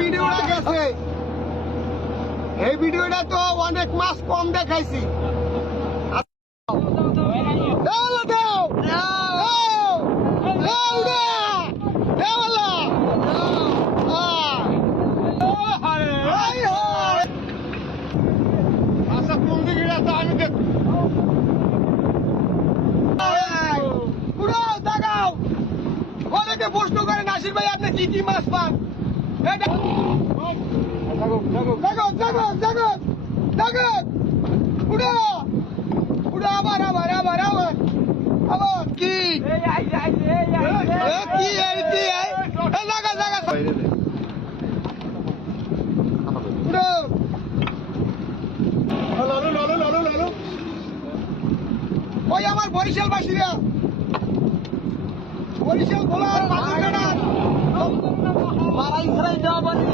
ভিডিওটা গেছে, এই ভিডিওটা তো অনেক মাস কম দেখাইছি। আচ্ছা কোন দিকে যাচ্ছে আমি দেখ পুরো জাগাও। অনেকে প্রশ্ন করে নাসির ভাই আপনি কি কি মাছ পান? জগৎ জগৎ জগৎ জগৎ পুরো পুরো আবার আবার আবার আবার আবার কি কি জায়গা জায়গা পুরো ওই আমার বরিশাল বাসীরা, বরিশাল খোলার মারাই ছাড়াই যাওয়া পারি।